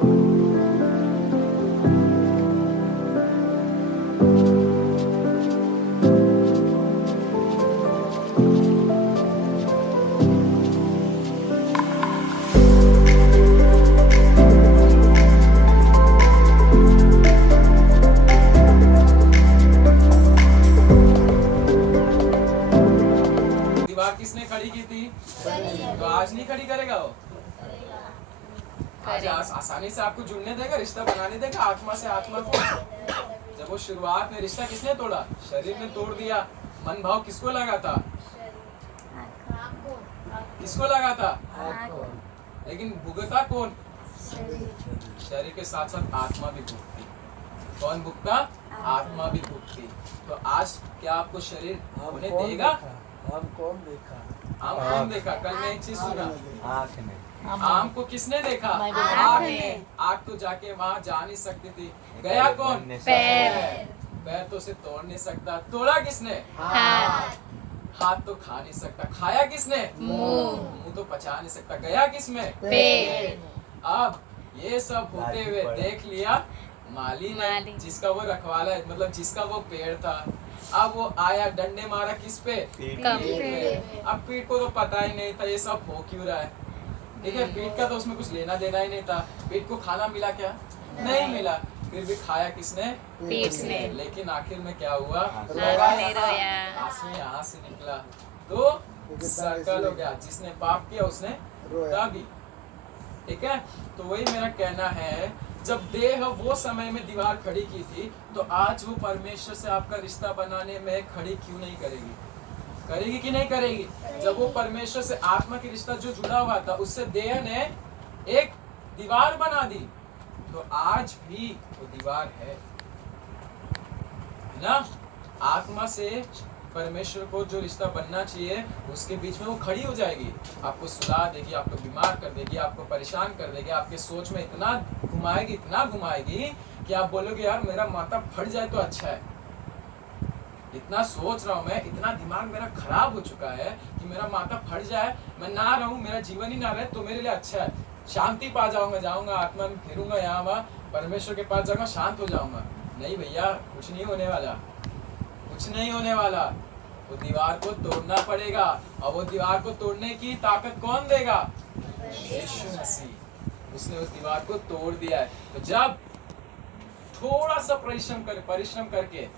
किसने खड़ी की थी? तो आज नहीं खड़ी करेगा वो? आज आसानी से आपको जुड़ने देगा, रिश्ता बनाने देगा आत्मा से आत्मा को। जब वो शुरुआत में रिश्ता किसने तोड़ा? शरीर ने तोड़ दिया। मन भाव किसको लगा था? किसको लगा था? लेकिन भुगता कौन? शरीर के साथ साथ आत्मा भी भुगती। कौन भुगता? आत्मा भी भुगती। तो आज क्या आपको शरीर होने देगा? आम कौन देखा? आम कौन देखा? कल मैं एक चीज सुना, आँख ने। आम को किसने देखा? आँख ने। आँख तो जाके वहाँ जा नहीं सकती थी, गया कौन? पैर। पैर तो उसे तोड़ नहीं सकता, तोड़ा किसने? हाथ। हाथ तो खा नहीं सकता, खाया किसने? मुंह। मुंह तो पचा नहीं सकता, गया किसमें? पेट। अब ये सब होते हुए देख लिया माली ने, जिसका वो रखवाला है, मतलब जिसका वो पेड़ था। अब वो आया, डंडे मारा किस पे? पीठ पे। अब पीठ को तो पता ही नहीं था ये सब हो क्यों रहा है, ठीक है। पीठ का तो उसमें कुछ लेना देना ही नहीं था। पीठ को खाना मिला क्या? नहीं मिला। फिर भी खाया किसने? पीठ ने। लेकिन आखिर में क्या हुआ? आंसू यहाँ से निकला तो सर्कल हो गया। जिसने पाप किया उसने रोया भी, ठीक है। तो वही मेरा कहना है, जब देह वो समय में दीवार खड़ी की थी, तो आज वो परमेश्वर से आपका रिश्ता बनाने में खड़ी क्यों नहीं करेगी? करेगी कि नहीं करेगी? जब वो परमेश्वर से आत्मा की रिश्ता जो जुड़ा हुआ था, उससे देह ने एक दीवार बना दी, तो आज भी वो दीवार है ना। आत्मा से परमेश्वर को जो रिश्ता बनना चाहिए, उसके बीच में वो खड़ी हो जाएगी। आपको सुला देगी, आपको बीमार कर देगी, आपको परेशान कर देगी, आपके सोच में इतना घुमाएगी कि आप बोलोगे यार मेरा माथा फट जाए तो अच्छा है। इतना सोच रहा हूँ मैं, इतना दिमाग मेरा खराब हो चुका है कि मेरा माथा फट जाए, मैं ना रहूं, मेरा जीवन ही ना रहे तो मेरे लिए अच्छा है। शांति पा जाऊंगा आत्मा में फिरूंगा, यहाँ वहाँ परमेश्वर के पास जाऊंगा, शांत हो जाऊंगा। नहीं भैया, कुछ नहीं होने वाला, कुछ नहीं होने वाला। वो दीवार को तोड़ना पड़ेगा, और वो दीवार को तोड़ने की ताकत कौन देगा? यीशु मसीह। उसने उस दीवार को तोड़ दिया है। तो जब थोड़ा सा परिश्रम करके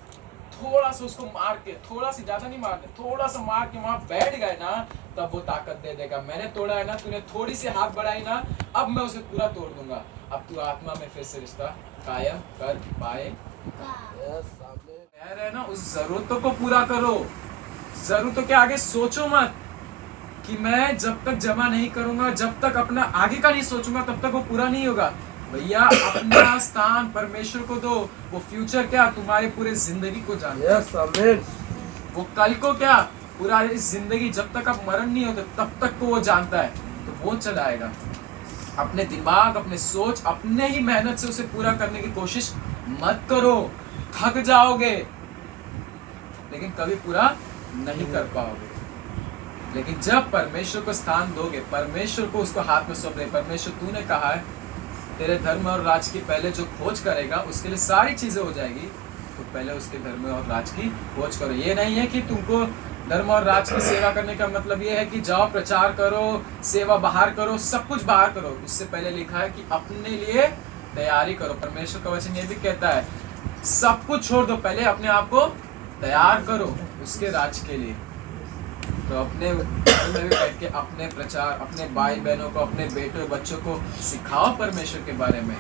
थोड़ा सा उसको मार के, थोड़ा सा, ज्यादा नहीं मारने, थोड़ा सा मार के वहां बैठ गए ना, तब वो ताकत दे देगा। मैंने तोड़ा है ना, तूने थोड़ी सी हाथ बढ़ाई ना, अब मैं उसे पूरा तोड़ दूंगा। अब तू आत्मा में फिर से रिश्ता कायम कर पाएगा। है ना, उस जरूरतों को पूरा करो। जरूरतों के आगे सोचो मत कि मैं जब तक जमा नहीं करूंगा, जब तक अपना आगे का नहीं सोचूंगा, तब तक वो पूरा नहीं होगा। भैया अपना स्थान परमेश्वर को दो। वो फ्यूचर क्या, तुम्हारे पूरे जिंदगी को जानता है। वो कल को क्या, पूरा इस जिंदगी, जब तक आप मरण नहीं होते तब तक को वो जानता है। तो वो चलाएगा। अपने दिमाग, अपने सोच, अपने ही मेहनत से उसे पूरा करने की कोशिश मत करो। थक जाओगे, लेकिन कभी पूरा नहीं कर पाओगे। लेकिन जब परमेश्वर को स्थान दोगे, परमेश्वर को उसको हाथ में सौंप दे, परमेश्वर तूने कहा है तेरे धर्म और राज की पहले जो खोज करेगा उसके लिए सारी चीजें हो जाएगी, तो पहले उसके धर्म और राज की खोज करो। ये नहीं है कि तुमको धर्म और राज की सेवा करने का मतलब ये है कि जाओ प्रचार करो, सेवा बाहर करो, सब कुछ बाहर करो। उससे पहले लिखा है कि अपने लिए तैयारी करो। परमेश्वर का वचन ये भी कहता है सब कुछ छोड़ दो, पहले अपने आप को तैयार करो उसके राज के लिए। तो अपने में भी बैठ के अपने प्रचार, अपने भाई बहनों को, अपने बेटों बच्चों को सिखाओ परमेश्वर के बारे में।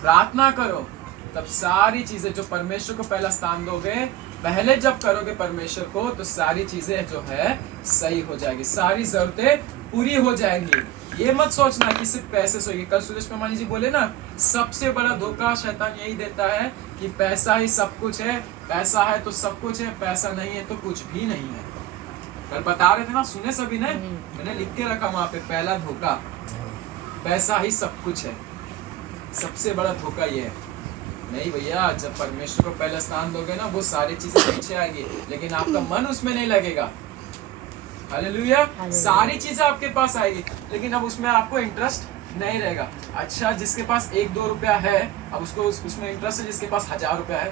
प्रार्थना करो, तब सारी चीजें जो परमेश्वर को पहला स्थान दोगे, पहले जब करोगे परमेश्वर को, तो सारी चीजें जो है सही हो जाएगी, सारी जरूरतें पूरी हो जाएंगी। ये मत सोचना कि सिर्फ पैसे से होगी। कल सुरेश प्रमाणी जी बोले ना, सबसे बड़ा धोखा शैतान यही देता है कि पैसा ही सब कुछ है, पैसा है तो सब कुछ है, पैसा नहीं है तो कुछ भी नहीं है। कल बता रहे थे ना, सुने सभी ने, मैंने लिख के रखा वहां पे, पहला धोखा पैसा ही सब कुछ है। सबसे बड़ा धोखा ये है। नहीं भैया, जब परमेश्वर को पहला स्थान दोगे ना, वो सारी चीजें पीछे आएगी, लेकिन आपका मन उसमें नहीं लगेगा। हालेलुया। सारी चीजें आपके पास आएगी, लेकिन अब उसमें आपको इंटरेस्ट नहीं रहेगा। अच्छा, जिसके पास 1-2 रुपया है, अब उसको उसमें इंटरेस्ट है, जिसके पास 1000 रुपया है,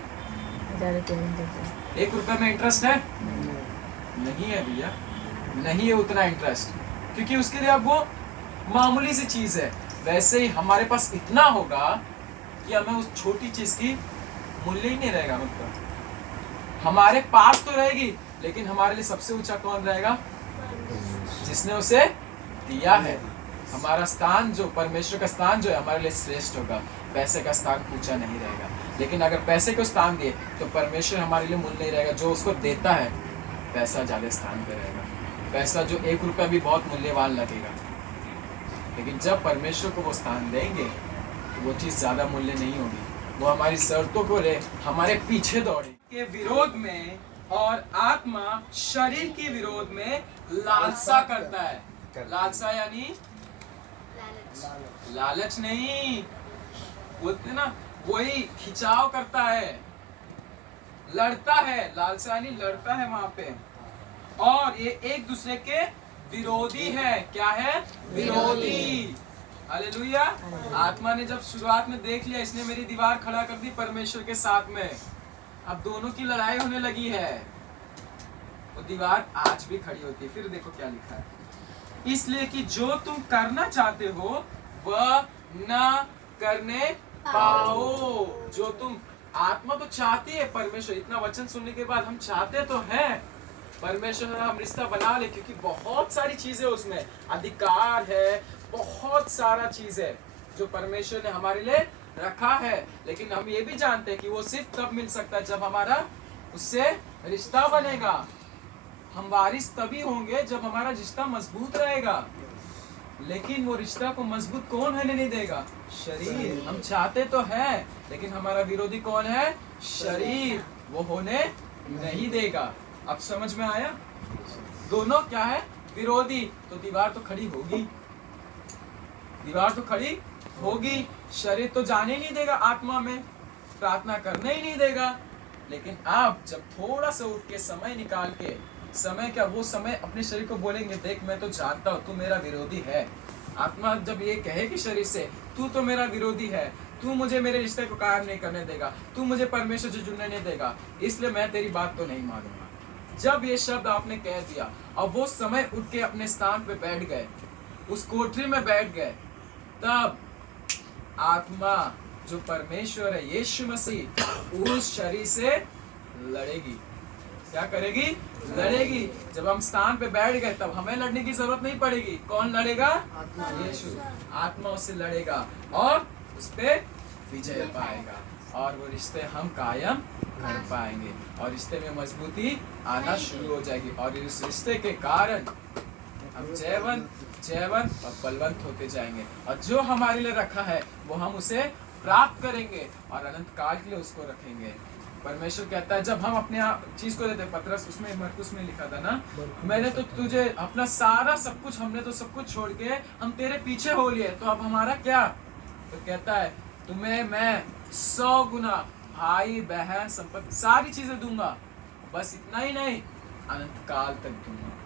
1000 रुपये नहीं देते। 1 रुपये में इंटरेस्ट है? नहीं है भैया, नहीं है उतना इंटरेस्ट, क्योंकि उसके लिए अब वो मामूली सी चीज है। वैसे ही हमारे पास इतना होगा कि हमें उस छोटी चीज की मूल्य ही नहीं रहेगा। मतलब हमारे पास तो रहेगी, लेकिन हमारे लिए सबसे ऊंचा कौन रहेगा? जिसने उसे दिया है। हमारा स्थान, जो परमेश्वर का स्थान जो है, हमारे लिए श्रेष्ठ होगा। पैसे का स्थान ऊंचा नहीं रहेगा। लेकिन अगर पैसे को स्थान दिए तो परमेश्वर हमारे लिए मूल्य नहीं रहेगा। जो उसको देता है, पैसा ज्यादा स्थान पे रहेगा। पैसा जो 1 रुपया भी बहुत मूल्यवान लगेगा, लेकिन जब परमेश्वर को वो स्थान देंगे तो वो चीज ज्यादा मूल्य नहीं होगी। वो हमारी शर्तों को ले हमारे पीछे दौड़े के विरोध में, और आत्मा शरीर के विरोध में लालसा करता है। लालसा यानी लालच नहीं, बोलते ना, वही खिंचाव करता है, लड़ता है। लालसा यानी लड़ता है वहां पे। और ये एक दूसरे के विरोधी है। क्या है? विरोधी। हालेलुया। आत्मा ने जब शुरुआत में देख लिया, इसने मेरी दीवार खड़ा कर दी परमेश्वर के साथ में, अब दोनों की लड़ाई होने लगी है। वो दीवार आज भी खड़ी होती है। फिर देखो क्या लिखा है, इसलिए कि जो तुम करना चाहते हो वह न करने पाओ। जो तुम, आत्मा तो चाहती है परमेश्वर, इतना वचन सुनने के बाद हम चाहते तो हैं परमेश्वर हम रिश्ता बना ले, क्योंकि बहुत सारी चीजें उसमें, अधिकार है, बहुत सारा चीज है जो परमेश्वर ने हमारे लिए रखा है। लेकिन हम ये भी जानते हैं कि वो सिर्फ तब मिल सकता है जब हमारा उससे रिश्ता बनेगा। हम वारिस तभी होंगे जब हमारा रिश्ता मजबूत रहेगा। लेकिन वो रिश्ता को मजबूत कौन होने नहीं देगा? शरीर। हम चाहते तो है, लेकिन हमारा विरोधी कौन है? शरीर। वो होने नहीं देगा। अब समझ में आया? दोनों क्या है? विरोधी। तो दीवार तो खड़ी होगी, दीवार तो खड़ी होगी। शरीर तो जाने ही नहीं देगा आत्मा में, प्रार्थना करने ही नहीं देगा। लेकिन आप जब थोड़ा सा उठ के समय निकाल के, समय क्या, वो समय अपने शरीर को बोलेंगे, देख मैं तो जानता हूँ तू मेरा विरोधी है। आत्मा जब ये कहे कि शरीर से, तू तो मेरा विरोधी है, तू मुझे मेरे रिश्ते को कायम नहीं करने देगा, तू मुझे परमेश्वर से जुड़ने नहीं देगा, इसलिए मैं तेरी बात तो नहीं मानूंगा। जब ये शब्द आपने कह दिया, अब वो समय उठ के अपने स्थान पे बैठ गए, उस कोठरी में बैठ गए, तब आत्मा जो परमेश्वर है, यीशु मसीह, उस शरीर से लड़ेगी। क्या करेगी? लड़ेगी। जब हम स्थान पे बैठ गए तब हमें लड़ने की जरूरत नहीं पड़ेगी। कौन लड़ेगा? यीशु। आत्मा उससे लड़ेगा और उस पे विजय पाएगा, और वो रिश्ते हम कायम कर पाएंगे, और रिश्ते में मजबूती आना शुरू हो जाएगी, और इस रिश्ते के कारण हम जयवंत और बलवंत होते जाएंगे, और जो हमारे लिए रखा है वो हम उसे प्राप्त करेंगे और अनंत काल के लिए उसको रखेंगे। परमेश्वर कहता है, जब हम अपने चीज को देते, पतरस उसमें मरकुस में लिखा था ना, मैंने तो तुझे अपना सारा सब कुछ, हमने तो सब कुछ छोड़ के हम तेरे पीछे हो लिए, तो अब हमारा क्या? तो कहता है, तुम्हें मैं 100 गुना भाई बहन संपत्ति सारी चीजें दूंगा, बस इतना ही नहीं, अनंत काल तक दूंगा।